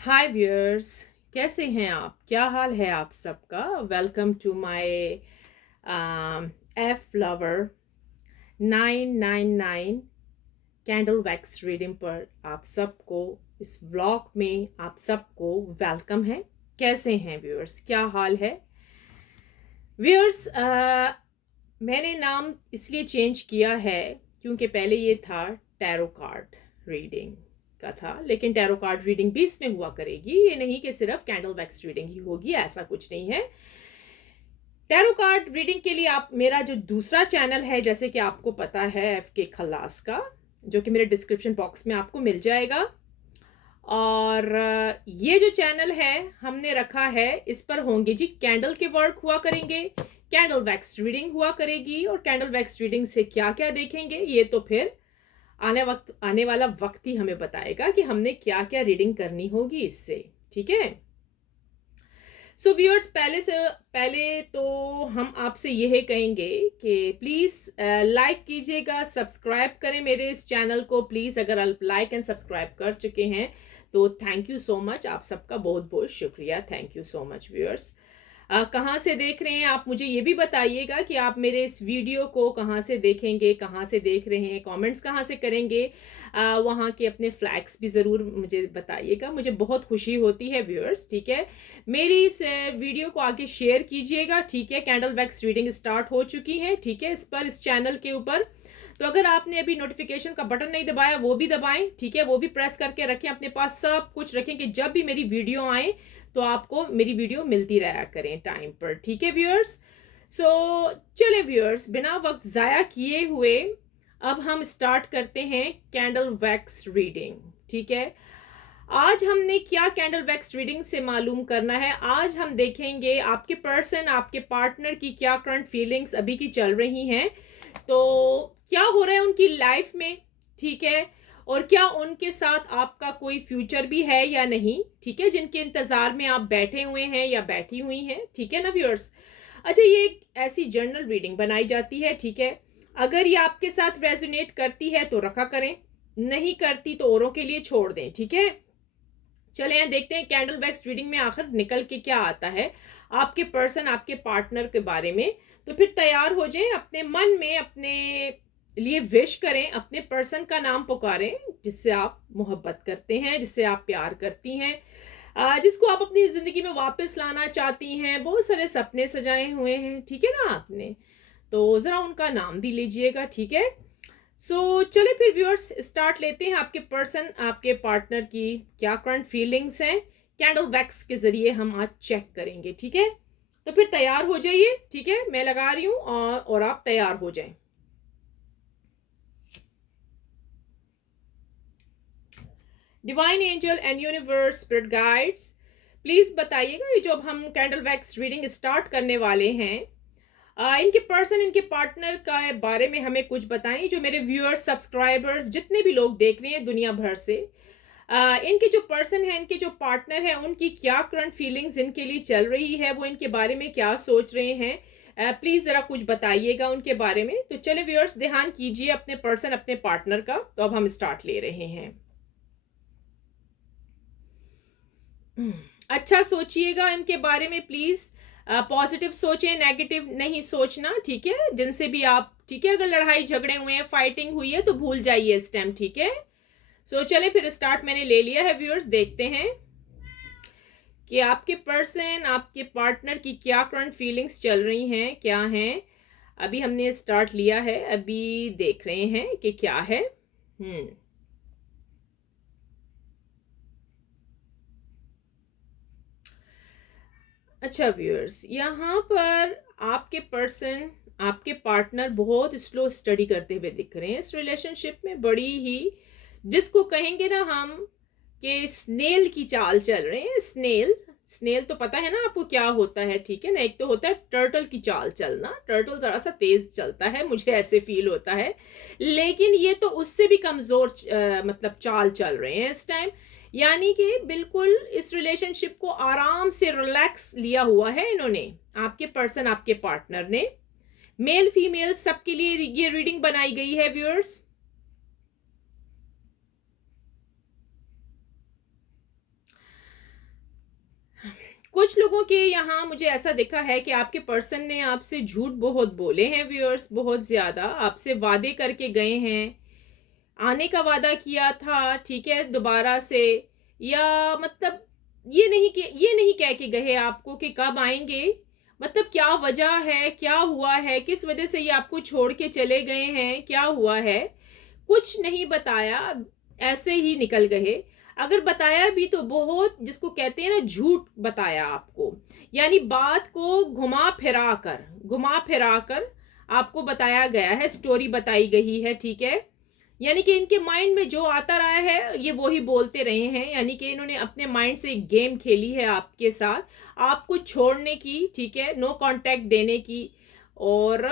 हाय viewers. कैसे हैं आप? क्या हाल है आप सबका? Welcome to my F lover 999 candle wax reading पर आप सबको इस व्लॉग में आप सबको वेलकम है। कैसे हैं व्यूअर्स? क्या हाल है व्यूअर्स? मैंने नाम इसलिए चेंज किया है क्योंकि पहले ये था टैरो कार्ड रीडिंग का था, लेकिन टैरो कार्ड रीडिंग भी इसमें हुआ करेगी। ये नहीं कि सिर्फ कैंडल वैक्स रीडिंग ही होगी, ऐसा कुछ नहीं है। टैरो कार्ड रीडिंग के लिए आप मेरा जो दूसरा चैनल है, जैसे कि आपको पता है, एफ के खल्लास का, जो कि मेरे डिस्क्रिप्शन बॉक्स में आपको मिल जाएगा। और ये जो चैनल है हमने रखा है, इस पर होंगे जी कैंडल के वर्क हुआ करेंगे, कैंडल वैक्स रीडिंग हुआ करेगी। और कैंडल वैक्स रीडिंग से क्या क्या देखेंगे ये तो फिर आने वाला वक्त ही हमें बताएगा कि हमने क्या क्या रीडिंग करनी होगी इससे। ठीक है। सो व्यूअर्स, पहले तो हम आपसे यह कहेंगे कि प्लीज़ लाइक कीजिएगा, सब्सक्राइब करें मेरे इस चैनल को प्लीज़। अगर आप लाइक एंड सब्सक्राइब कर चुके हैं तो थैंक यू सो मच, आप सबका बहुत बहुत शुक्रिया। Thank you so much viewers. कहाँ से देख रहे हैं आप मुझे ये भी बताइएगा कि आप मेरे इस वीडियो को कहाँ से देखेंगे, कहाँ से देख रहे हैं, कमेंट्स कहाँ से करेंगे। वहाँ के अपने फ्लैग्स भी ज़रूर मुझे बताइएगा, मुझे बहुत खुशी होती है व्यूअर्स। ठीक है, मेरी इस वीडियो को आगे शेयर कीजिएगा। ठीक है, कैंडल वैक्स रीडिंग स्टार्ट हो चुकी है। ठीक है, इस चैनल के ऊपर। तो अगर आपने अभी नोटिफिकेशन का बटन नहीं दबाया वो भी दबाएं। ठीक है, वो भी प्रेस करके रखें, अपने पास सब कुछ रखें कि जब भी मेरी वीडियो आए तो आपको मेरी वीडियो मिलती रहा करें टाइम पर। ठीक है व्यूअर्स। सो चले व्यूअर्स, बिना वक्त ज़ाया किए हुए अब हम स्टार्ट करते हैं कैंडल वैक्स रीडिंग। ठीक है, आज हमने क्या कैंडल वैक्स रीडिंग से मालूम करना है? आज हम देखेंगे आपके पर्सन, आपके पार्टनर की क्या करंट फीलिंग्स अभी की चल रही हैं, तो क्या हो रहा है उनकी लाइफ में। ठीक है, और क्या उनके साथ आपका कोई फ्यूचर भी है या नहीं। ठीक है, जिनके इंतजार में आप बैठे हुए हैं या बैठी हुई हैं। ठीक है ना व्यूअर्स। अच्छा, ये एक ऐसी जर्नल रीडिंग बनाई जाती है। ठीक है, अगर ये आपके साथ रेजोनेट करती है तो रखा करें, नहीं करती तो औरों के लिए छोड़ दें। ठीक है, चले यहाँ देखते हैं कैंडल वैक्स रीडिंग में आखिर निकल के क्या आता है आपके पर्सन, आपके पार्टनर के बारे में। तो फिर तैयार हो जाएं, अपने मन में अपने लिए विश करें, अपने पर्सन का नाम पुकारें जिससे आप मोहब्बत करते हैं, जिससे आप प्यार करती हैं, जिसको आप अपनी जिंदगी में वापस लाना चाहती हैं। बहुत सारे सपने सजाए हुए हैं, ठीक है ना आपने, तो जरा उनका नाम भी लीजिएगा। ठीक है, चले फिर व्यूअर्स स्टार्ट लेते हैं। आपके पर्सन, आपके पार्टनर की क्या करंट फीलिंग्स हैं, कैंडल वैक्स के जरिए हम आज चेक करेंगे। ठीक है, तो फिर तैयार हो जाइए। ठीक है, मैं लगा रही हूँ और आप तैयार हो जाएं। Divine angel and universe spirit guides, please बताइएगा ये जो अब हम कैंडल वैक्स रीडिंग स्टार्ट करने वाले हैं, इनके पर्सन, इनके पार्टनर का बारे में हमें कुछ बताएं। जो मेरे व्यूअर्स, सब्सक्राइबर्स, जितने भी लोग देख रहे हैं दुनिया भर से, इनके जो पर्सन है, इनके जो पार्टनर है, उनकी क्या करंट फीलिंग्स इनके लिए चल रही है, वो इनके बारे में क्या सोच रहे हैं, प्लीज जरा कुछ बताइएगा उनके बारे में। तो चले व्यूअर्स, ध्यान कीजिए अपने पर्सन, अपने पार्टनर का। तो अब हम स्टार्ट ले रहे हैं। अच्छा सोचिएगा इनके बारे में प्लीज, पॉजिटिव सोचें, नेगेटिव नहीं सोचना। ठीक है, जिनसे भी आप, ठीक है, अगर लड़ाई झगड़े हुए हैं, फाइटिंग हुई है तो भूल जाइए इस टाइम। ठीक है, चले फिर स्टार्ट मैंने ले लिया है व्यूअर्स। देखते हैं कि आपके पर्सन, आपके पार्टनर की क्या करंट फीलिंग्स चल रही हैं, क्या हैं। अभी हमने स्टार्ट लिया है, अभी देख रहे हैं कि क्या है। अच्छा व्यूअर्स, यहाँ पर आपके पर्सन, आपके पार्टनर बहुत स्लो स्टडी करते हुए दिख रहे हैं इस रिलेशनशिप में। बड़ी ही, जिसको कहेंगे ना हम कि स्नेल की चाल चल रहे हैं। स्नेल, स्नेल तो पता है ना आपको क्या होता है। ठीक है ना, एक तो होता है टर्टल की चाल चलना। टर्टल जरा सा तेज चलता है, मुझे ऐसे फील होता है, लेकिन ये तो उससे भी कमजोर मतलब चाल चल रहे हैं इस टाइम। यानी कि बिल्कुल इस रिलेशनशिप को आराम से रिलैक्स लिया हुआ है इन्होंने, आपके पर्सन, आपके पार्टनर ने। मेल फीमेल सबके लिए ये रीडिंग बनाई गई है व्यूअर्स। कुछ लोगों के यहाँ मुझे ऐसा दिखा है कि आपके पर्सन ने आपसे झूठ बहुत बोले हैं व्यूअर्स, बहुत ज़्यादा आपसे वादे करके गए हैं, आने का वादा किया था, ठीक है, दोबारा से, या मतलब ये नहीं कह के गए आपको कि कब आएंगे, मतलब क्या वजह है, क्या हुआ है, किस वजह से ये आपको छोड़ के चले गए हैं, क्या हुआ है, कुछ नहीं बताया, ऐसे ही निकल गए। अगर बताया भी तो बहुत, जिसको कहते हैं ना, झूठ बताया आपको, यानी बात को घुमा फिरा कर आपको बताया गया है, स्टोरी बताई गई है, ठीक है। यानी कि इनके माइंड में जो आता रहा है ये वो ही बोलते रहे हैं, यानी कि इन्होंने अपने माइंड से एक गेम खेली है आपके साथ, आपको छोड़ने की, ठीक है, नो कांटेक्ट देने की और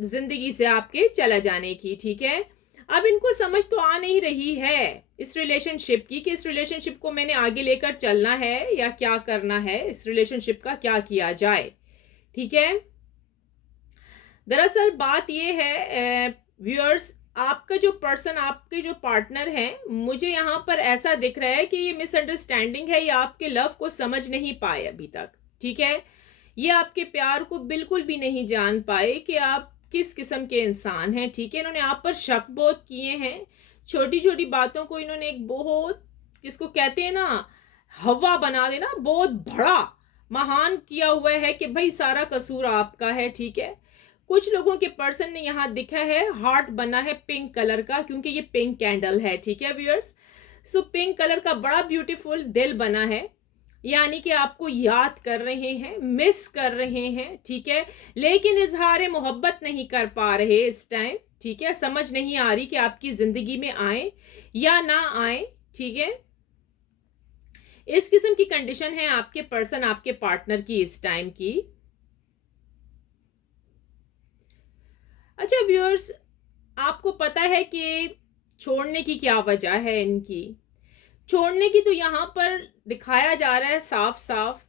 जिंदगी से आपके चला जाने की, ठीक है। अब इनको समझ तो आ नहीं रही है इस रिलेशनशिप की कि इस रिलेशनशिप को मैंने आगे लेकर चलना है या क्या करना है, इस रिलेशनशिप का क्या किया जाए, ठीक है। दरअसल बात ये है व्यूअर्स, आपका जो पर्सन, आपके जो पार्टनर हैं, मुझे यहाँ पर ऐसा दिख रहा है कि ये मिसअंडरस्टैंडिंग है, ये आपके लव को समझ नहीं पाए अभी तक, ठीक है। ये आपके प्यार को बिल्कुल भी नहीं जान पाए कि आप किस किस्म के इंसान हैं, ठीक है। इन्होंने आप पर शक बहुत किए हैं, छोटी छोटी बातों को इन्होंने एक बहुत, जिसको कहते हैं ना, हवा बना देना, बहुत बड़ा महान किया हुआ है कि भाई सारा कसूर आपका है, ठीक है। कुछ लोगों के पर्सन ने यहाँ दिखा है हार्ट बना है पिंक कलर का, क्योंकि ये पिंक कैंडल है, ठीक है व्यूअर्स। सो पिंक कलर का बड़ा ब्यूटीफुल दिल बना है, यानी कि आपको याद कर रहे हैं, मिस कर रहे हैं, ठीक है, लेकिन इजहार मोहब्बत नहीं कर पा रहे इस टाइम, ठीक है। समझ नहीं आ रही कि आपकी जिंदगी में आए या ना आए, ठीक है। इस किस्म की कंडीशन है आपके पर्सन, आपके पार्टनर की इस टाइम की। अच्छा व्यूअर्स, आपको पता है कि छोड़ने की क्या वजह है इनकी? छोड़ने की तो यहाँ पर दिखाया जा रहा है साफ साफ,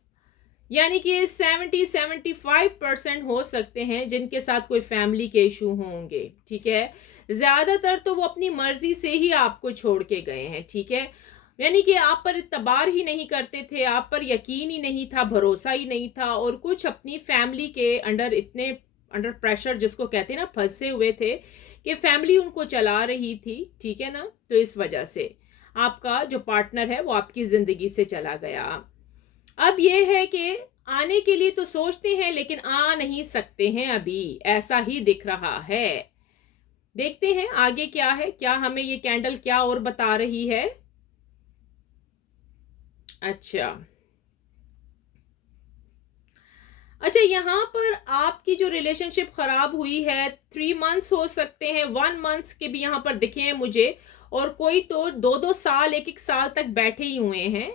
यानी कि 70-75% हो सकते हैं जिनके साथ कोई फैमिली के इशू होंगे, ठीक है। ज्यादातर तो वो अपनी मर्जी से ही आपको छोड़ के गए हैं, ठीक है। यानी कि आप पर इतबार ही नहीं करते थे, आप पर यकीन ही नहीं था, भरोसा ही नहीं था, और कुछ अपनी फैमिली के अंडर, इतने अंडर प्रेशर जिसको कहते हैं ना, फंसे हुए थे कि फैमिली उनको चला रही थी, ठीक है ना। तो इस वजह से आपका जो पार्टनर है वो आपकी जिंदगी से चला गया। अब ये है कि आने के लिए तो सोचते हैं लेकिन आ नहीं सकते हैं अभी, ऐसा ही दिख रहा है। देखते हैं आगे क्या है, क्या हमें ये कैंडल क्या और बता रही है। अच्छा, यहाँ पर आपकी जो रिलेशनशिप खराब हुई है, 3 मंथ्स हो सकते हैं, 1 मंथ के भी यहाँ पर दिखे हैं मुझे, और कोई तो 2-2 साल, 1-1 साल तक बैठे ही हुए हैं,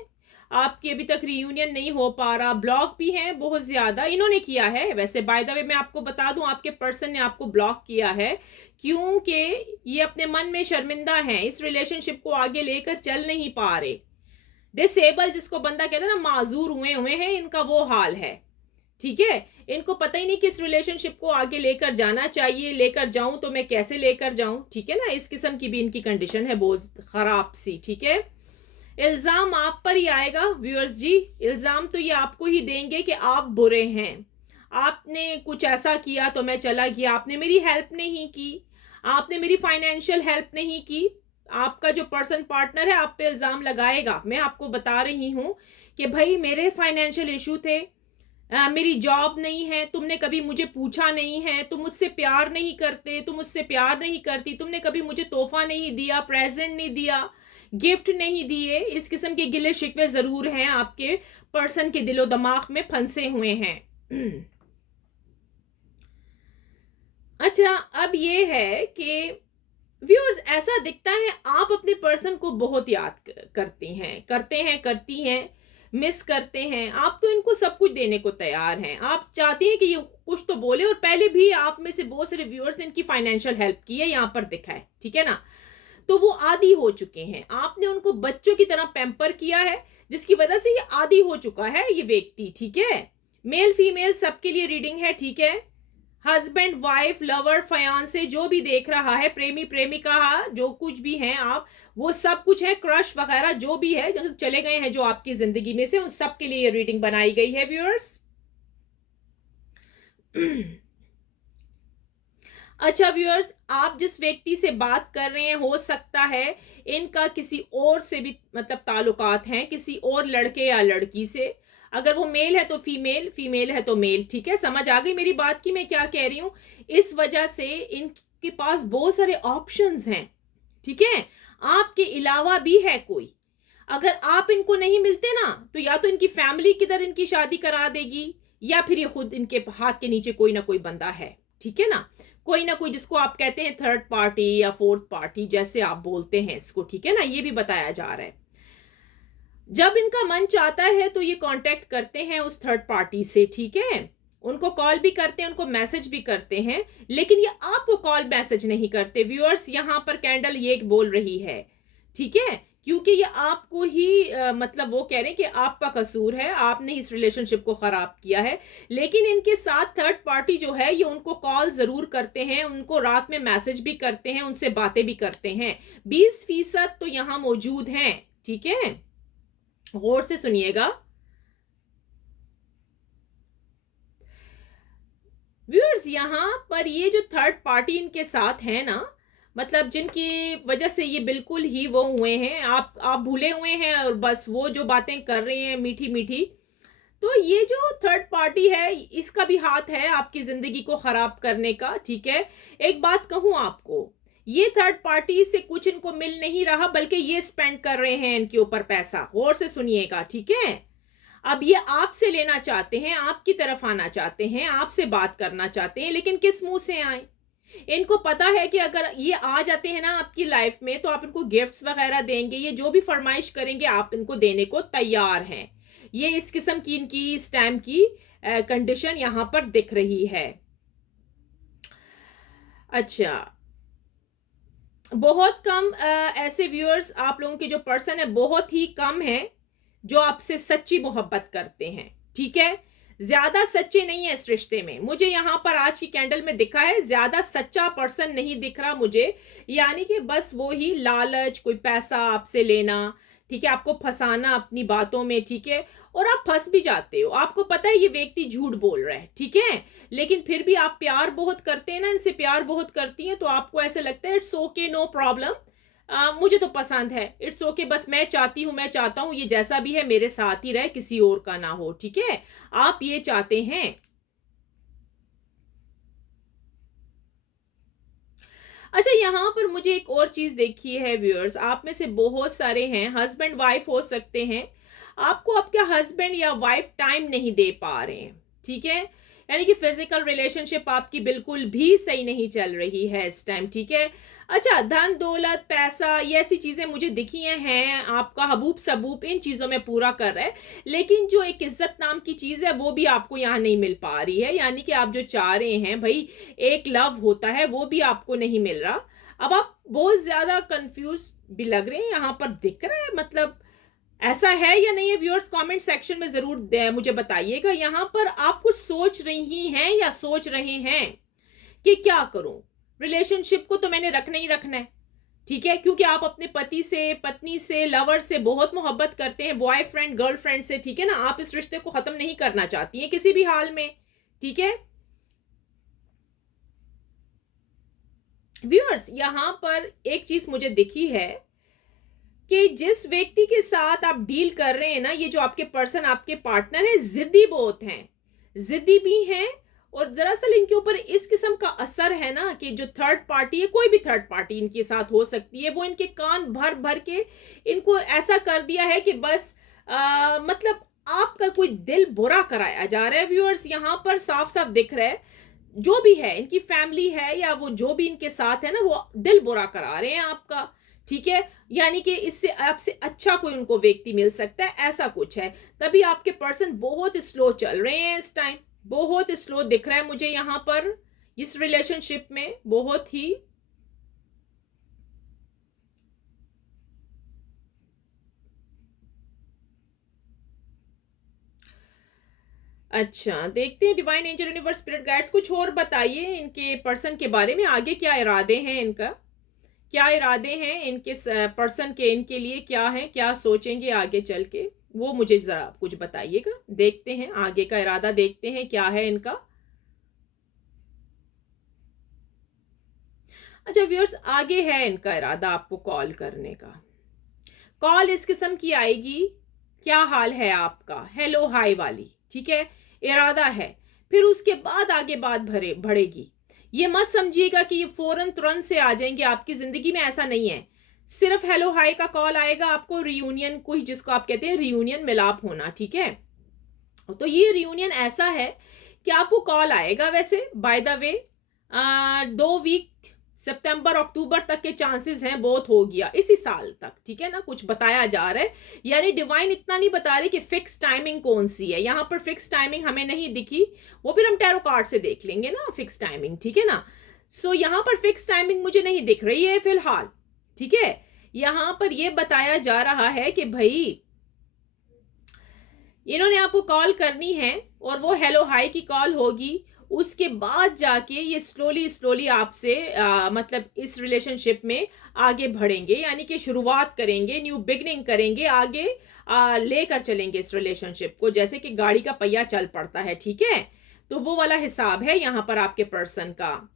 आपकी अभी तक रियूनियन नहीं हो पा रहा, ब्लॉक भी हैं बहुत ज्यादा इन्होंने किया है। वैसे बाय द वे मैं आपको बता दूं, आपके पर्सन ने आपको ब्लॉक किया है क्योंकि ये अपने मन में शर्मिंदा हैं, इस रिलेशनशिप को आगे लेकर चल नहीं पा रहे। डिसेबल जिसको बंदा कहता है ना, माजूर हुए हुए हैं, इनका वो हाल है, ठीक है। इनको पता ही नहीं कि इस रिलेशनशिप को आगे लेकर जाना चाहिए, लेकर जाऊं तो मैं कैसे लेकर जाऊं, ठीक है ना। इस किस्म की भी इनकी कंडीशन है बहुत खराब सी, ठीक है। इल्जाम आप पर ही आएगा व्यूअर्स जी, इल्जाम तो ये आपको ही देंगे कि आप बुरे हैं, आपने कुछ ऐसा किया तो मैं चला गया, आपने मेरी हेल्प नहीं की, आपने मेरी फाइनेंशियल हेल्प नहीं की। आपका जो पर्सन पार्टनर है आप पे इल्जाम लगाएगा। मैं आपको बता रही हूं कि भाई मेरे फाइनेंशियल इशू थे, मेरी जॉब नहीं है, तुमने कभी मुझे पूछा नहीं है, तुम मुझसे प्यार नहीं करते, तुम मुझसे प्यार नहीं करती, तुमने कभी मुझे तोहफा नहीं दिया, प्रेजेंट नहीं दिया, गिफ्ट नहीं दिए। इस किस्म के गिले शिकवे जरूर हैं आपके पर्सन के दिलो दिमाग में फंसे हुए हैं। अच्छा, अब ये है कि व्यूअर्स ऐसा दिखता है आप अपने पर्सन को बहुत याद करती हैं, मिस करते हैं। आप तो इनको सब कुछ देने को तैयार हैं, आप चाहते हैं कि ये कुछ तो बोले, और पहले भी आप में से बहुत सारे व्यूअर्स ने इनकी फाइनेंशियल हेल्प की है, यहाँ पर दिखा है, ठीक है ना। तो वो आदी हो चुके हैं, आपने उनको बच्चों की तरह पैम्पर किया है, जिसकी वजह से ये आदी हो चुका है ये व्यक्ति, ठीक है। मेल फीमेल सबके लिए रीडिंग है, ठीक है। हस्बैंड, वाइफ, लवर, फयांसे, जो भी देख रहा है, प्रेमी प्रेमिका, जो कुछ भी हैं आप, वो सब कुछ है, क्रश वगैरह जो भी है, जो चले गए हैं जो आपकी जिंदगी में से, उन सब के लिए ये रीडिंग बनाई गई है व्यूअर्स। अच्छा व्यूअर्स, आप जिस व्यक्ति से बात कर रहे हैं, हो सकता है इनका किसी और से भी मतलब ताल्लुकात हैं, किसी और लड़के या लड़की से। अगर वो मेल है तो फीमेल, फीमेल है तो मेल। ठीक है, समझ आ गई मेरी बात की मैं क्या कह रही हूं। इस वजह से इनके पास बहुत सारे ऑप्शंस हैं। ठीक है, आपके अलावा भी है कोई। अगर आप इनको नहीं मिलते ना, तो या तो इनकी फैमिली किधर इनकी शादी करा देगी, या फिर ये खुद इनके हाथ के नीचे कोई ना कोई बंदा है। ठीक है ना कोई जिसको आप कहते हैं थर्ड पार्टी या फोर्थ पार्टी, जैसे आप बोलते हैं इसको। ठीक है ना, ये भी बताया जा रहा है। जब इनका मन चाहता है तो ये कांटेक्ट करते हैं उस थर्ड पार्टी से। ठीक है, उनको कॉल भी करते हैं, उनको मैसेज भी करते हैं, लेकिन ये आपको कॉल मैसेज नहीं करते व्यूअर्स। यहां पर कैंडल ये बोल रही है, ठीक है, क्योंकि ये आपको ही मतलब वो कह रहे हैं कि आपका कसूर है, आपने इस रिलेशनशिप को खराब किया है। लेकिन इनके साथ थर्ड पार्टी जो है, ये उनको कॉल जरूर करते हैं, उनको रात में मैसेज भी करते हैं, उनसे बातें भी करते हैं। 20% तो यहां मौजूद हैं। ठीक है, गौर से सुनिएगा व्यूअर्स। यहां पर ये जो थर्ड पार्टी इनके साथ है ना, मतलब जिनकी वजह से ये बिल्कुल ही वो हुए हैं, आप भूले हुए हैं, और बस वो जो बातें कर रहे हैं मीठी मीठी, तो ये जो थर्ड पार्टी है, इसका भी हाथ है आपकी जिंदगी को खराब करने का। ठीक है, एक बात कहूं आपको, ये थर्ड पार्टी से कुछ इनको मिल नहीं रहा, बल्कि ये स्पेंड कर रहे हैं इनके ऊपर पैसा। गौर से सुनिएगा, ठीक है। अब ये आपसे लेना चाहते हैं, आपकी तरफ आना चाहते हैं, आपसे बात करना चाहते हैं, लेकिन किस मुंह से आए। इनको पता है कि अगर ये आ जाते हैं ना आपकी लाइफ में, तो आप इनको गिफ्ट्स वगैरह देंगे, ये जो भी फरमाइश करेंगे आप इनको देने को तैयार हैं। ये इस किस्म की इनकी इस टाइम की कंडीशन यहां पर दिख रही है। अच्छा, बहुत कम ऐसे व्यूअर्स, आप लोगों के जो पर्सन है बहुत ही कम है जो आपसे सच्ची मोहब्बत करते हैं। ठीक है, ज्यादा सच्चे नहीं है इस रिश्ते में। मुझे यहां पर आज की कैंडल में दिखा है, ज्यादा सच्चा पर्सन नहीं दिख रहा मुझे। यानी कि बस वो ही लालच, कोई पैसा आपसे लेना, ठीक है, आपको फंसाना अपनी बातों में। ठीक है, और आप फंस भी जाते हो, आपको पता है ये व्यक्ति झूठ बोल रहा है। ठीक है, लेकिन फिर भी आप प्यार बहुत करते हैं ना, इनसे प्यार बहुत करती हैं, तो आपको ऐसे लगता है इट्स ओके, नो प्रॉब्लम, मुझे तो पसंद है, इट्स ओके, बस मैं चाहती हूं, मैं चाहता हूं ये जैसा भी है मेरे साथ ही रहे, किसी और का ना हो। ठीक है, आप ये चाहते हैं। अच्छा, यहां पर मुझे एक और चीज देखी है व्यूअर्स, आप में से बहुत सारे हैं हस्बैंड वाइफ हो सकते हैं, आपको आपका हस्बैंड या वाइफ टाइम नहीं दे पा रहे हैं। ठीक है, यानी कि फिजिकल रिलेशनशिप आपकी बिल्कुल भी सही नहीं चल रही है इस टाइम। ठीक है, अच्छा, धन दौलत पैसा ये ऐसी चीजें मुझे दिखी हैं, आपका हबूब सबूब इन चीजों में पूरा कर रहा है, लेकिन जो एक इज्जत नाम की चीज है वो भी आपको यहाँ नहीं मिल पा रही है। यानी कि आप जो चाह रहे हैं भाई, एक लव होता है, वो भी आपको नहीं मिल रहा। अब आप बहुत ज्यादा कंफ्यूज भी लग रहे हैं, यहाँ पर दिख रहा है, मतलब ऐसा है या नहीं है व्यूअर्स, कमेंट सेक्शन में जरूर मुझे बताइएगा। यहाँ पर आप कुछ सोच रही हैं या सोच रहे हैं कि क्या करूं, रिलेशनशिप को तो मैंने रखना ही रखना है। ठीक है, क्योंकि आप अपने पति से, पत्नी से, लवर से बहुत मोहब्बत करते हैं, बॉयफ्रेंड गर्लफ्रेंड से। ठीक है ना, आप इस रिश्ते को खत्म नहीं करना चाहती हैं किसी भी हाल में। ठीक है व्यूअर्स, यहां पर एक चीज मुझे दिखी है कि जिस व्यक्ति के साथ आप डील कर रहे हैं ना, ये जो आपके पर्सन, आपके पार्टनर है, जिद्दी बहुत हैं, जिद्दी भी हैं। और दरअसल इनके ऊपर इस किस्म का असर है ना, कि जो थर्ड पार्टी है, कोई भी थर्ड पार्टी इनके साथ हो सकती है, वो इनके कान भर भर के इनको ऐसा कर दिया है कि बस मतलब आपका कोई दिल बुरा कराया जा रहा है व्यूअर्स। यहां पर साफ साफ दिख रहा है, जो भी है इनकी फैमिली है या वो जो भी इनके साथ है ना, वो दिल बुरा करा रहे हैं आपका। ठीक है, यानी कि इससे आपसे अच्छा कोई उनको व्यक्ति मिल सकता है, ऐसा कुछ है। तभी आपके पर्सन बहुत स्लो चल रहे हैं इस टाइम, बहुत स्लो दिख रहा है मुझे यहां पर इस रिलेशनशिप में, बहुत ही। अच्छा, देखते हैं divine angel universe spirit guides कुछ और बताइए इनके पर्सन के बारे में, आगे क्या इरादे हैं इनका, क्या इरादे हैं इनके पर्सन के, इनके लिए क्या है, क्या सोचेंगे आगे चल के, वो मुझे जरा कुछ बताइएगा। देखते हैं आगे का इरादा, देखते हैं क्या है इनका। अच्छा व्यूअर्स, आगे है इनका इरादा आपको कॉल करने का। कॉल इस किस्म की आएगी, क्या हाल है आपका, हेलो हाय वाली, ठीक है, इरादा है। फिर उसके बाद आगे बात बढ़ेगी। ये मत समझिएगा कि ये फौरन तुरंत से आ जाएंगे आपकी जिंदगी में, ऐसा नहीं है। सिर्फ हेलो हाय का कॉल आएगा आपको, रियूनियन कोई जिसको आप कहते हैं रियूनियन, मिलाप होना, ठीक है। तो ये रियूनियन ऐसा है कि आपको कॉल आएगा। वैसे बाय द वे 2 वीक सितंबर अक्टूबर तक के चांसेस हैं, बहुत हो गया इसी साल तक, ठीक है ना, कुछ बताया जा रहा है। यानी डिवाइन इतना नहीं बता रहे कि फिक्स टाइमिंग कौन सी है, यहां पर फिक्स टाइमिंग हमें नहीं दिखी, वो फिर हम टैरो कार्ड से देख लेंगे ना फिक्स टाइमिंग, ठीक है ना। सो यहां पर फिक्स टाइमिंग मुझे नहीं दिख रही है फिलहाल, ठीक है। यहां पर यह बताया जा रहा है कि भाई इन्होंने आपको कॉल करनी है और वो हेलो हाय की कॉल होगी। उसके बाद जाके ये स्लोली स्लोली आपसे मतलब इस रिलेशनशिप में आगे बढ़ेंगे, यानी कि शुरुआत करेंगे, न्यू बिगनिंग करेंगे, आगे लेकर चलेंगे इस रिलेशनशिप को, जैसे कि गाड़ी का पहिया चल पड़ता है, ठीक है। तो वो वाला हिसाब है यहां पर आपके पर्सन का।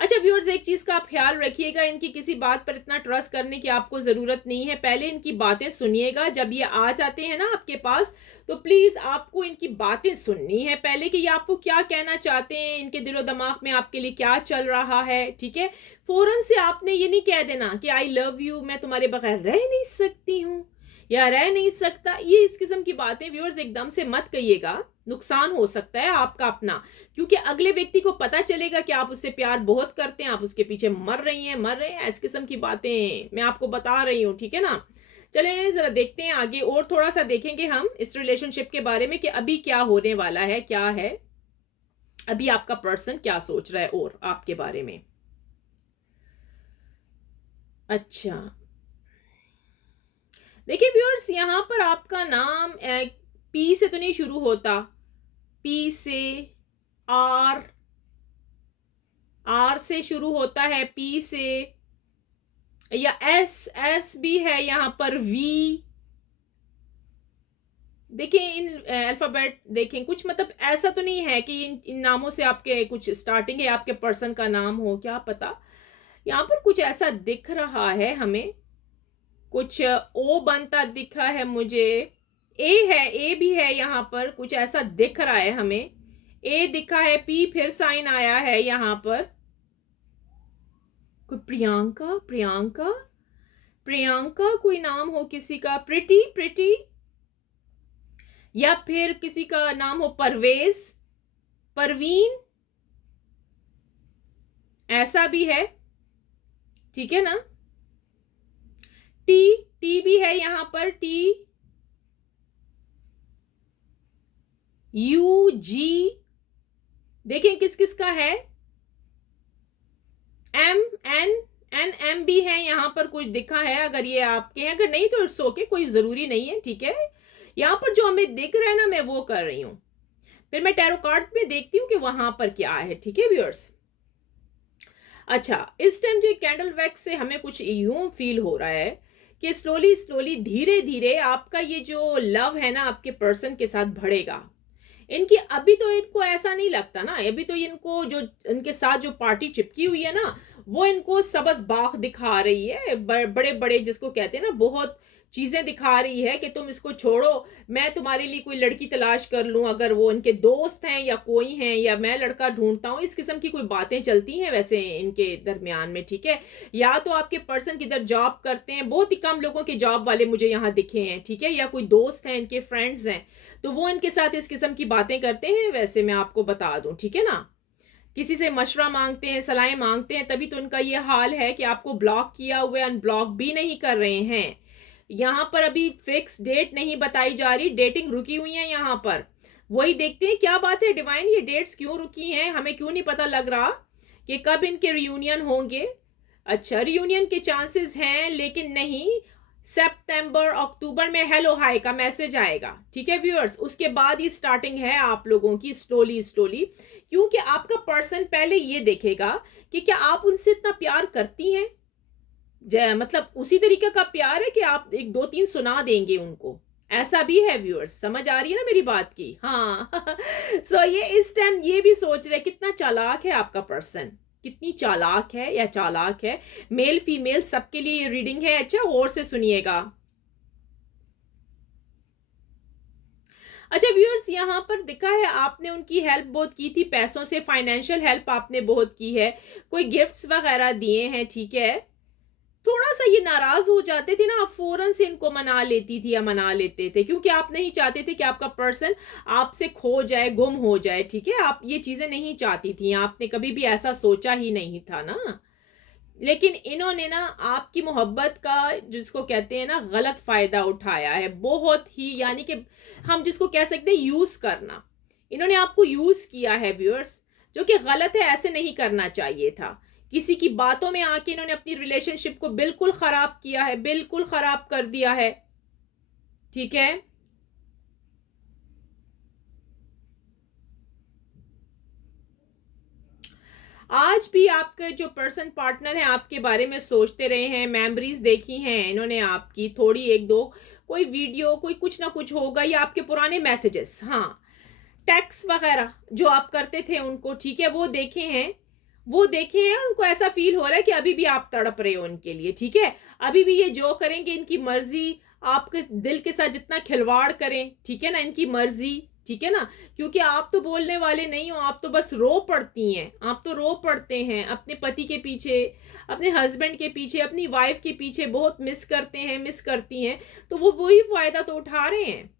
अच्छा व्यूअर्स, एक चीज का आप ख्याल रखिएगा, इनकी किसी बात पर इतना ट्रस्ट करने की आपको जरूरत नहीं है। पहले इनकी बातें सुनिएगा, जब ये आ जाते हैं ना आपके पास, तो प्लीज आपको इनकी बातें सुननी है पहले कि ये आपको क्या कहना चाहते हैं, इनके दिलो दिमाग में आपके लिए क्या चल रहा है, ठीक है। फौरन से आपने ये नहीं कह देना कि आई लव यू, मैं तुम्हारे बगैर रह नहीं सकती हूँ या रह नहीं सकता। ये इस किस्म की बातें व्यूअर्स एकदम से मत कहिएगा, नुकसान हो सकता है आपका अपना, क्योंकि अगले व्यक्ति को पता चलेगा कि आप उससे प्यार बहुत करते हैं, आप उसके पीछे मर रही हैं, इस किस्म की बातें मैं आपको बता रही हूँ, ठीक है ना। चले जरा देखते हैं आगे, और थोड़ा सा देखेंगे हम इस रिलेशनशिप के बारे में कि अभी क्या होने वाला है, क्या है अभी आपका पर्सन क्या सोच रहा है और आपके बारे में। अच्छा देखिए व्यूअर्स, यहां पर आपका नाम पी से तो नहीं शुरू होता, पी से, आर, आर से शुरू होता है, पी से, या एस, एस भी है यहां पर, वी। देखें इन अल्फाबेट देखें, कुछ मतलब ऐसा तो नहीं है कि इन नामों से आपके कुछ स्टार्टिंग है, आपके पर्सन का नाम हो, क्या पता। यहाँ पर कुछ ऐसा दिख रहा है हमें, कुछ ओ बनता दिखा है मुझे, ए है, ए भी है यहाँ पर, कुछ ऐसा दिख रहा है हमें, ए दिखा है, पी फिर साइन आया है यहाँ पर, कोई प्रियंका, प्रियंका, प्रियंका कोई नाम हो किसी का, प्रिटी, प्रिटी, या फिर किसी का नाम हो परवेज, परवीन, ऐसा भी है, ठीक है ना। टी, टी भी है यहां पर, टी, यू, जी, देखें किस किस का है, एम, एन, एन, एम भी है यहां पर, कुछ दिखा है, अगर ये आपके हैं, अगर नहीं तो इट्स ओके, कोई जरूरी नहीं है, ठीक है। यहां पर जो हमें दिख रहा है ना, मैं वो कर रही हूं, फिर मैं टैरो कार्ड में देखती हूँ कि वहां पर क्या है, ठीक है व्यूअर्स। अच्छा इस टाइम जो कैंडल वैक्स से हमें कुछ यूं फील हो रहा है कि स्लोली स्लोली धीरे धीरे आपका ये जो लव है ना आपके पर्सन के साथ बढ़ेगा। इनकी अभी तो इनको ऐसा नहीं लगता ना, अभी तो इनको जो इनके साथ जो पार्टी चिपकी हुई है ना, वो इनको सबस बाग दिखा रही है, बड़े बड़े जिसको कहते हैं ना, बहुत चीजें दिखा रही है कि तुम इसको छोड़ो, मैं तुम्हारे लिए कोई लड़की तलाश कर लूं, अगर वो इनके दोस्त हैं या कोई हैं, या मैं लड़का ढूंढता हूं, इस किस्म की कोई बातें चलती हैं वैसे इनके दरमियान में, ठीक है। या तो आपके पर्सन किधर जॉब करते हैं, बहुत ही कम लोगों के जॉब वाले मुझे यहाँ दिखे हैं, ठीक है, या कोई दोस्त हैं इनके, फ्रेंड्स हैं, तो वो इनके साथ इस किस्म की बातें करते हैं, वैसे मैं आपको बता दूं, ठीक है ना। किसी से मशवरा मांगते हैं, सलाहें मांगते हैं, तभी तो उनका ये हाल है कि आपको ब्लॉक किया हुआ है, अनब्लॉक भी नहीं कर रहे हैं। यहाँ पर अभी फिक्स डेट नहीं बताई जा रही, डेटिंग रुकी हुई है यहाँ पर। वही देखते हैं क्या बात है डिवाइन, ये डेट्स क्यों रुकी हैं, हमें क्यों नहीं पता लग रहा कि कब इनके रियूनियन होंगे। अच्छा रियूनियन के चांसेस हैं, लेकिन नहीं, सितंबर अक्टूबर में हेलो हाय का मैसेज आएगा, ठीक है व्यूअर्स। उसके बाद ही स्टार्टिंग है आप लोगों की स्लोली स्लोली, क्योंकि आपका पर्सन पहले ये देखेगा कि क्या आप उनसे इतना प्यार करती हैं, मतलब उसी तरीके का प्यार है कि आप एक दो तीन सुना देंगे उनको, ऐसा भी है व्यूअर्स। समझ आ रही है ना मेरी बात की? हाँ। सो ये इस टाइम ये भी सोच रहे कितना चालाक है आपका पर्सन, कितनी चालाक है या चालाक है। मेल फीमेल सबके लिए ये रीडिंग है। अच्छा और से सुनिएगा। अच्छा व्यूअर्स, यहाँ पर दिखा है आपने उनकी हेल्प बहुत की थी, पैसों से फाइनेंशियल हेल्प आपने बहुत की है, कोई गिफ्ट्स वगैरह दिए हैं, ठीक है। थोड़ा सा ये नाराज हो जाते थे ना, आप फौरन से इनको मना लेती थी या मना लेते थे, क्योंकि आप नहीं चाहते थे कि आपका पर्सन आपसे खो जाए, गुम हो जाए, ठीक है। आप ये चीजें नहीं चाहती थी, आपने कभी भी ऐसा सोचा ही नहीं था ना। लेकिन इन्होंने ना आपकी मोहब्बत का, जिसको कहते हैं ना, गलत फायदा उठाया है बहुत ही, यानी कि हम जिसको कह सकते हैं यूज करना। इन्होंने आपको यूज किया है व्यूअर्स, जो कि गलत है, ऐसे नहीं करना चाहिए था। किसी की बातों में आके इन्होंने अपनी रिलेशनशिप को बिल्कुल खराब किया है, बिल्कुल खराब कर दिया है, ठीक है। आज भी आपके जो पर्सन पार्टनर है आपके बारे में सोचते रहे हैं, मेमोरीज देखी हैं इन्होंने आपकी, थोड़ी एक दो, कोई वीडियो, कोई कुछ ना कुछ होगा, या आपके पुराने मैसेजेस, हाँ, टेक्स्ट वगैरह जो आप करते थे उनको, ठीक है, वो देखे हैं, वो देखे हैं। उनको ऐसा फील हो रहा है कि अभी भी आप तड़प रहे हो उनके लिए, ठीक है। अभी भी ये जो करेंगे इनकी मर्जी, आपके दिल के साथ जितना खिलवाड़ करें, ठीक है ना, इनकी मर्जी, ठीक है ना। क्योंकि आप तो बोलने वाले नहीं हो, आप तो बस रो पड़ती हैं, आप तो रो पड़ते हैं अपने पति के पीछे, अपने हस्बैंड के पीछे, अपनी वाइफ के पीछे, बहुत मिस करते हैं, मिस करती हैं। तो वो वही फायदा तो उठा रहे हैं,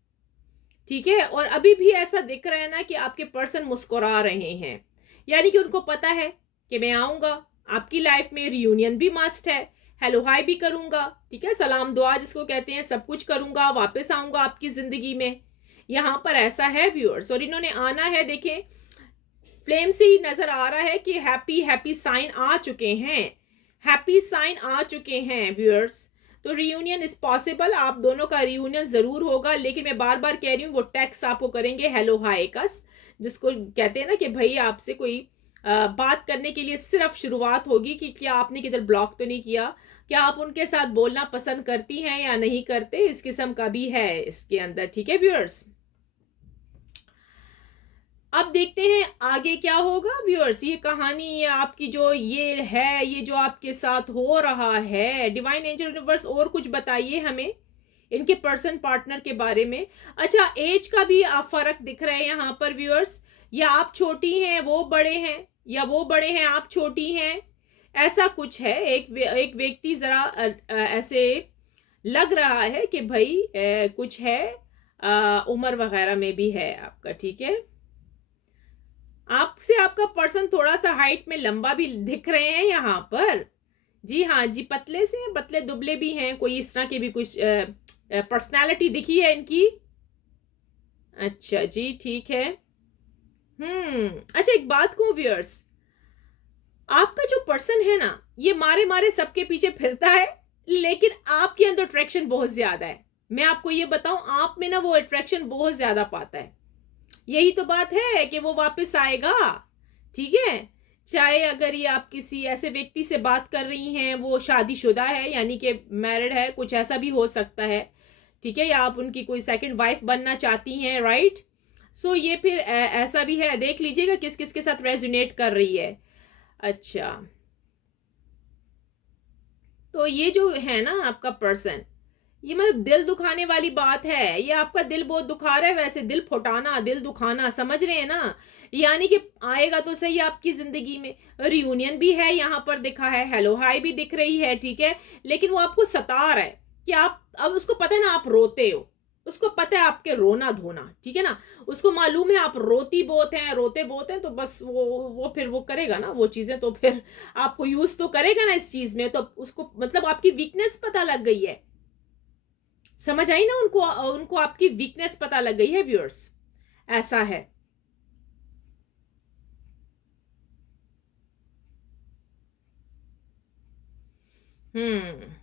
ठीक है। और अभी भी ऐसा दिख रहा है ना कि आपके पर्सन मुस्कुरा रहे हैं, यानी कि उनको पता है कि मैं आऊंगा आपकी लाइफ में, रियूनियन भी मस्ट है, हेलो हाय भी करूंगा, ठीक है, सलाम दुआ जिसको कहते हैं, सब कुछ करूंगा, वापस आऊंगा आपकी जिंदगी में। यहां पर ऐसा है व्यूअर्स, और इन्होंने आना है, देखें फ्लेम से ही नजर आ रहा है कि हैप्पी हैप्पी साइन आ चुके हैं, हैप्पी साइन आ चुके हैं व्यूअर्स। तो रियूनियन इज पॉसिबल, आप दोनों का रियूनियन जरूर होगा, लेकिन मैं बार बार कह रही हूँ वो टेक्स्ट आपको करेंगे हेलो हाय का, जिसको कहते हैं ना कि भाई आपसे कोई बात करने के लिए सिर्फ शुरुआत होगी कि क्या आपने किधर ब्लॉक तो नहीं किया, क्या आप उनके साथ बोलना पसंद करती हैं या नहीं करते, इस किस्म का भी है इसके अंदर, ठीक है व्यूअर्स। अब देखते हैं आगे क्या होगा व्यूअर्स। ये कहानी, ये आपकी जो ये है, ये जो आपके साथ हो रहा है, डिवाइन एंजल यूनिवर्स और कुछ बताइए हमें इनके पर्सन पार्टनर के बारे में। अच्छा एज का भी आप फर्क दिख रहा है यहाँ पर व्यूअर्स, या आप छोटी हैं वो बड़े हैं, या वो बड़े हैं आप छोटी हैं, ऐसा कुछ है। एक व्यक्ति जरा ऐसे लग रहा है कि भाई कुछ है, उम्र वगैरह में भी है आपका, ठीक है। आपसे आपका पर्सन थोड़ा सा हाइट में लंबा भी दिख रहे हैं यहाँ पर, जी हाँ जी, पतले से पतले दुबले भी हैं, कोई इस तरह की भी कुछ पर्सनालिटी दिखी है इनकी। अच्छा जी ठीक है। अच्छा एक बात कहूँ व्यूअर्स, आपका जो पर्सन है ना, ये मारे मारे सबके पीछे फिरता है, लेकिन आपके अंदर अट्रैक्शन बहुत ज्यादा है। मैं आपको ये बताऊं, आप में ना वो अट्रैक्शन बहुत ज्यादा पाता है। यही तो बात है कि वो वापस आएगा, ठीक है। चाहे अगर ये आप किसी ऐसे व्यक्ति से बात कर रही हैं, वो शादीशुदा है यानी कि मैरिड है, कुछ ऐसा भी हो सकता है, ठीक है, या आप उनकी कोई सेकंड वाइफ बनना चाहती हैं, राइट। सो ये फिर ऐसा भी है, देख लीजिएगा किस किस के साथ रेजोनेट कर रही है। अच्छा, तो ये जो है ना आपका पर्सन, ये मतलब दिल दुखाने वाली बात है, ये आपका दिल बहुत दुखा रहा है। वैसे दिल फुटाना, दिल दुखाना, समझ रहे हैं ना, यानी कि आएगा तो सही आपकी जिंदगी में, रियूनियन भी है यहाँ पर दिखा है, हेलो हाय भी दिख रही है, ठीक है। लेकिन वो आपको सता रहा है कि आप, अब उसको पता है ना आप रोते हो, उसको पता है आपके रोना धोना, ठीक है ना, उसको मालूम है आप रोती बहुत हैं, रोते बहुत हैं, तो बस वो फिर वो करेगा ना वो चीजें, तो फिर आपको यूज तो करेगा ना इस चीज में, तो उसको मतलब आपकी वीकनेस पता लग गई है, समझ आई ना, उनको उनको आपकी वीकनेस पता लग गई है व्यूअर्स, ऐसा है। हम्म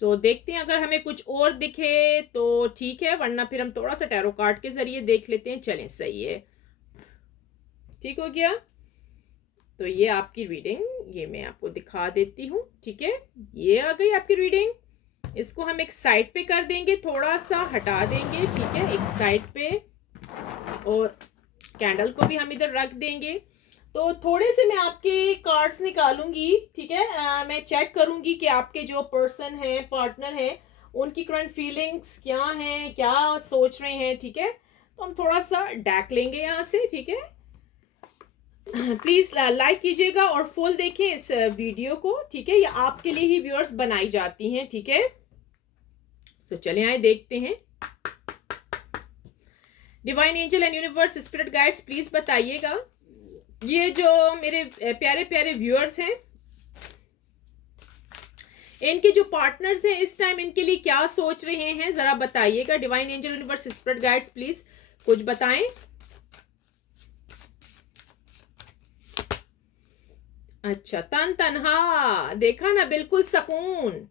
सो देखते हैं, अगर हमें कुछ और दिखे तो ठीक है, वरना फिर हम थोड़ा सा टैरो कार्ड के जरिए देख लेते हैं। चलें, सही है, ठीक हो गया। तो ये आपकी रीडिंग, ये मैं आपको दिखा देती हूँ, ठीक है। ये आ गई आपकी रीडिंग। इसको हम एक साइड पे कर देंगे, थोड़ा सा हटा देंगे, ठीक है, एक साइड पे, और कैंडल को भी हम इधर रख देंगे। तो थोड़े से मैं आपके कार्ड्स निकालूंगी, ठीक है। मैं चेक करूंगी कि आपके जो पर्सन हैं, पार्टनर हैं, उनकी करंट फीलिंग्स क्या हैं, क्या सोच रहे हैं, ठीक है। तो हम थोड़ा सा डैक लेंगे यहाँ से, ठीक है। प्लीज लाइक कीजिएगा और फुल देखें इस वीडियो को, ठीक है। ये आपके लिए ही व्यूअर्स बनाई जाती हैं, ठीक है। सो चले आए, देखते हैं। Divine angel and universe spirit guides, please बताइएगा, ये जो मेरे प्यारे प्यारे व्यूअर्स हैं, इनके जो पार्टनर्स हैं इस टाइम इनके लिए क्या सोच रहे हैं, जरा बताइएगा। Divine angel universe spirit guides, please कुछ बताएं। अच्छा, तन तनहा, देखा ना, बिल्कुल सुकून,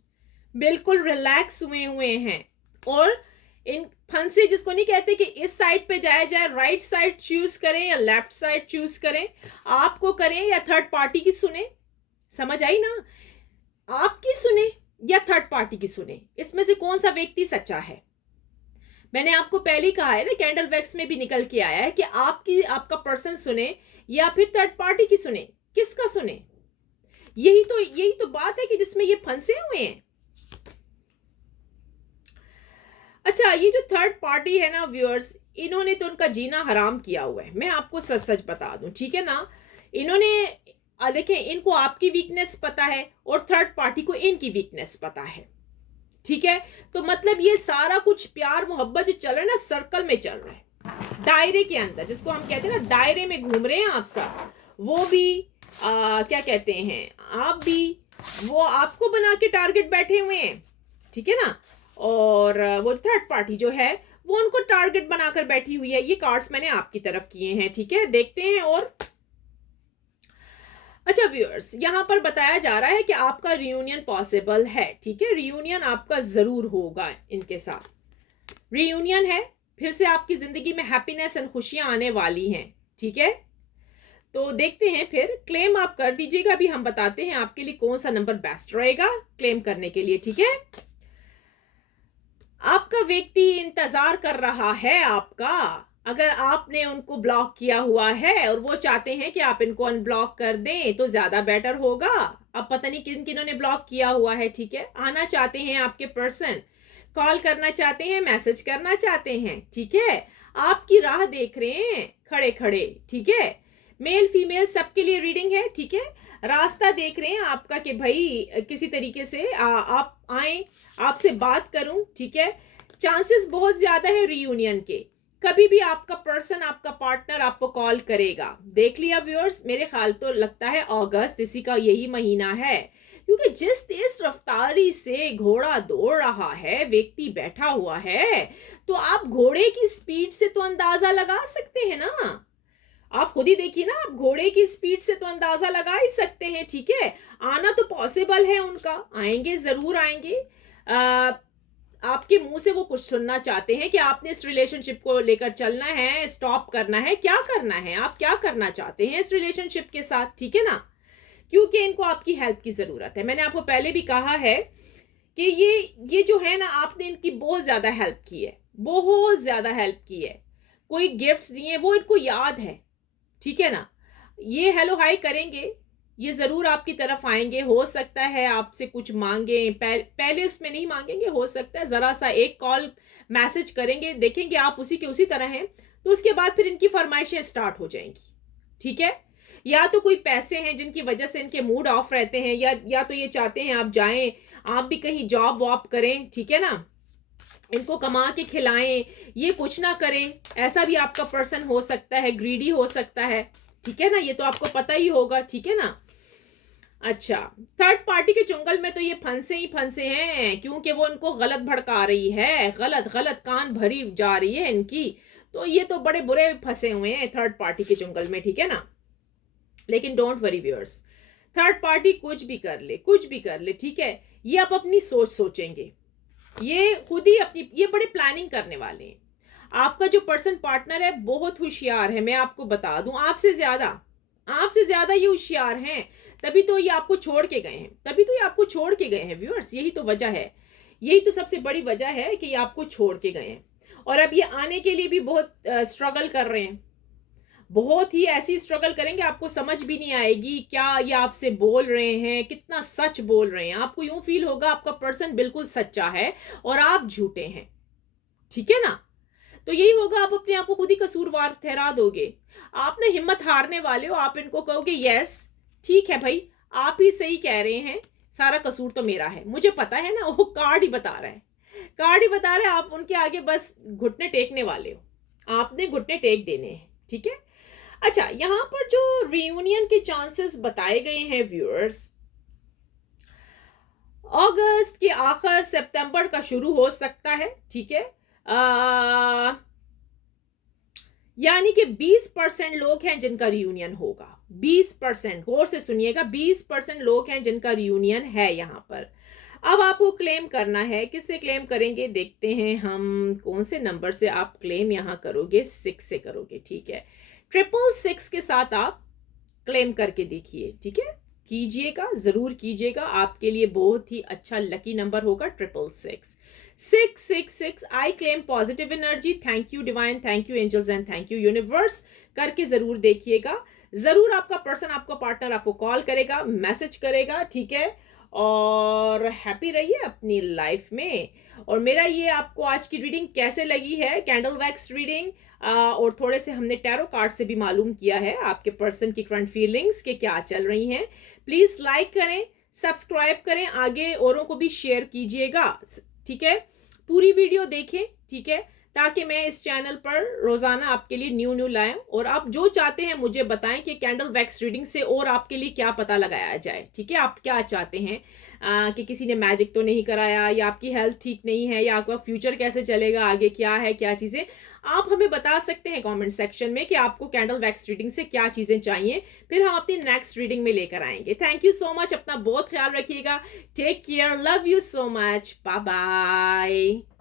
बिल्कुल रिलैक्स हुए हैं। और इन फंसे, जिसको नहीं कहते कि इस साइड पे जाया जाए, राइट साइड चूज करें या लेफ्ट साइड चूज करें, आपको करें या थर्ड पार्टी की सुने, समझ आई ना, आपकी सुने या थर्ड पार्टी की सुने, इसमें से कौन सा व्यक्ति सच्चा है। मैंने आपको पहले ही कहा है ना, कैंडल वैक्स में भी निकल के आया है कि आपका पर्सन सुने या फिर थर्ड पार्टी की सुने, किसका सुने। यही तो बात है कि जिसमें ये फंसे हुए हैं। अच्छा, ये जो थर्ड पार्टी है ना व्यूअर्स, इन्होंने तो उनका जीना हराम किया हुआ है, मैं आपको सच सच बता दूं, ठीक है ना। इन्होंने देखें, इनको आपकी वीकनेस पता है और थर्ड पार्टी को इनकी वीकनेस पता है, ठीक है। तो मतलब ये सारा कुछ प्यार मोहब्बत जो चल रहा है ना, सर्कल में चल रहा है, दायरे के अंदर, जिसको हम कहते हैं ना, दायरे में घूम रहे हैं आप सब। वो भी क्या कहते हैं, आप भी, वो आपको बना के टारगेट बैठे हुए हैं, ठीक है ना। और वो थर्ड पार्टी जो है वो उनको टारगेट बनाकर बैठी हुई है। ये कार्ड्स मैंने आपकी तरफ किए हैं, ठीक है, देखते हैं। और अच्छा व्यूअर्स, यहां पर बताया जा रहा है कि आपका रियूनियन पॉसिबल है, ठीक है। रियूनियन आपका जरूर होगा, इनके साथ रियूनियन है, फिर से आपकी जिंदगी में हैप्पीनेस एंड खुशियां आने वाली हैं, ठीक है। तो देखते हैं, फिर क्लेम आप कर दीजिएगा। अभी हम बताते हैं आपके लिए कौन सा नंबर बेस्ट रहेगा क्लेम करने के लिए, ठीक है। आपका व्यक्ति इंतजार कर रहा है आपका, अगर आपने उनको ब्लॉक किया हुआ है और वो चाहते हैं कि आप इनको अनब्लॉक कर दें तो ज्यादा बेटर होगा। अब पता नहीं किन किन्होंने ब्लॉक किया हुआ है, ठीक है। आना चाहते हैं आपके पर्सन, कॉल करना चाहते हैं, मैसेज करना चाहते हैं, ठीक है। आपकी राह देख रहे हैं खड़े खड़े, ठीक है। मेल फीमेल सबके लिए रीडिंग है, ठीक है। रास्ता देख रहे हैं आपका कि भाई किसी तरीके से आप आए, आपसे बात करूं, ठीक है। चांसेस बहुत ज्यादा है रियूनियन के, कभी भी आपका पर्सन, आपका पार्टनर आपको कॉल करेगा। देख लिया व्यूअर्स, मेरे ख्याल तो लगता है अगस्त इसी का यही महीना है, क्योंकि जिस तेज रफ्तारी से घोड़ा दौड़ रहा है, व्यक्ति बैठा हुआ है, तो आप घोड़े की स्पीड से तो अंदाजा लगा सकते हैं ना। आप खुद ही देखिए ना, आप घोड़े की स्पीड से तो अंदाजा लगा ही सकते हैं, ठीक है। आना तो पॉसिबल है उनका, आएंगे, जरूर आएंगे। आपके मुंह से वो कुछ सुनना चाहते हैं कि आपने इस रिलेशनशिप को लेकर चलना है, स्टॉप करना है, क्या करना है, आप क्या करना चाहते हैं इस रिलेशनशिप के साथ, ठीक है ना। क्योंकि इनको आपकी हेल्प की जरूरत है। मैंने आपको पहले भी कहा है कि ये जो है ना, आपने इनकी बहुत ज्यादा हेल्प की है, बहुत ज्यादा हेल्प की है, कोई गिफ्ट्स दिए, वो इनको याद है, ठीक है ना। ये हेलो हाय करेंगे, ये जरूर आपकी तरफ आएंगे। हो सकता है आपसे कुछ मांगे, पहले उसमें नहीं मांगेंगे, हो सकता है जरा सा एक कॉल मैसेज करेंगे, देखेंगे आप उसी के उसी तरह हैं, तो उसके बाद फिर इनकी फरमाइशें स्टार्ट हो जाएंगी, ठीक है। या तो कोई पैसे हैं जिनकी वजह से इनके मूड ऑफ रहते हैं, या तो ये चाहते हैं आप जाएं, आप भी कहीं जॉब वॉब करें, ठीक है ना, इनको कमा के खिलाएं, ये कुछ ना करें, ऐसा भी आपका पर्सन हो सकता है, ग्रीडी हो सकता है, ठीक है ना। ये तो आपको पता ही होगा, ठीक है ना। अच्छा, थर्ड पार्टी के चुंगल में तो ये फंसे ही फंसे हैं, क्योंकि वो इनको गलत भड़का रही है, गलत गलत कान भरी जा रही है इनकी, तो ये तो बड़े बुरे फंसे हुए हैं थर्ड पार्टी के चुंगल में, ठीक है ना। लेकिन don't worry viewers, third party कुछ भी कर ले, कुछ भी कर ले, ठीक है, ये आप अपनी सोच सोचेंगे, ये खुद ही अपनी, ये बड़े प्लानिंग करने वाले हैं। आपका जो पर्सन पार्टनर है बहुत होशियार है, मैं आपको बता दूं, आपसे ज्यादा ये होशियार हैं, तभी तो ये आपको छोड़ के गए हैं, तभी तो ये आपको छोड़ के गए हैं व्यूअर्स। यही तो वजह है, यही तो सबसे बड़ी वजह है कि ये आपको छोड़ के गए हैं। और अब ये आने के लिए भी बहुत स्ट्रगल कर रहे हैं, बहुत ही ऐसी स्ट्रगल करेंगे आपको समझ भी नहीं आएगी क्या ये आपसे बोल रहे हैं, कितना सच बोल रहे हैं। आपको यूं फील होगा आपका पर्सन बिल्कुल सच्चा है और आप झूठे हैं, ठीक है ना। तो यही होगा, आप अपने आप को खुद ही कसूरवार ठहरा दोगे। आप ना हिम्मत हारने वाले हो, आप इनको कहोगे यस ठीक है भाई, आप ही सही कह रहे हैं, सारा कसूर तो मेरा है, मुझे पता है ना। वो कार्ड ही बता रहा है, कार्ड ही बता रहा है। आप उनके आगे बस घुटने टेकने वाले हो, आपने घुटने टेक देने हैं, ठीक है। अच्छा, यहां पर जो रियूनियन के चांसेस बताए गए हैं व्यूअर्स, अगस्त के आखिर सितंबर का शुरू हो सकता है, ठीक है। यानी कि 20% लोग हैं जिनका रियूनियन होगा, 20%, गौर से सुनिएगा, 20% लोग हैं जिनका रियूनियन है यहां पर। अब आपको क्लेम करना है, किससे क्लेम करेंगे देखते हैं हम, कौन से नंबर से आप क्लेम यहां करोगे, 6 से करोगे, ठीक है। 666 के साथ आप क्लेम करके देखिए, ठीक है, कीजिएगा, जरूर कीजिएगा, आपके लिए बहुत ही अच्छा लकी नंबर होगा 666 666। I claim positive energy, thank you divine, thank you angels and thank you universe, करके जरूर देखिएगा। जरूर आपका पर्सन, आपका पार्टनर आपको कॉल करेगा, मैसेज करेगा, ठीक है। और हैप्पी रहिए अपनी लाइफ में। और मेरा ये आपको आज की रीडिंग कैसे लगी है, कैंडल वैक्स रीडिंग, और थोड़े से हमने टैरो कार्ड से भी मालूम किया है आपके पर्सन की करंट फीलिंग्स के क्या चल रही हैं। प्लीज लाइक करें, सब्सक्राइब करें, आगे औरों को भी शेयर कीजिएगा, ठीक है। पूरी वीडियो देखें, ठीक है, ताकि मैं इस चैनल पर रोजाना आपके लिए न्यू लाएं। और आप जो चाहते हैं मुझे बताएं कि कैंडल वैक्स रीडिंग से और आपके लिए क्या पता लगाया जाए, ठीक है। आप क्या चाहते हैं, कि किसी ने मैजिक तो नहीं कराया, या आपकी हेल्थ ठीक नहीं है, या आपका फ्यूचर कैसे चलेगा, आगे क्या है, क्या चीजें आप हमें बता सकते हैं कमेंट सेक्शन में कि आपको कैंडल वैक्स रीडिंग से क्या चीजें चाहिए, फिर हम अपनी नेक्स्ट रीडिंग में लेकर आएंगे। थैंक यू सो मच, अपना बहुत ख्याल रखिएगा, take care, love you so much, bye bye.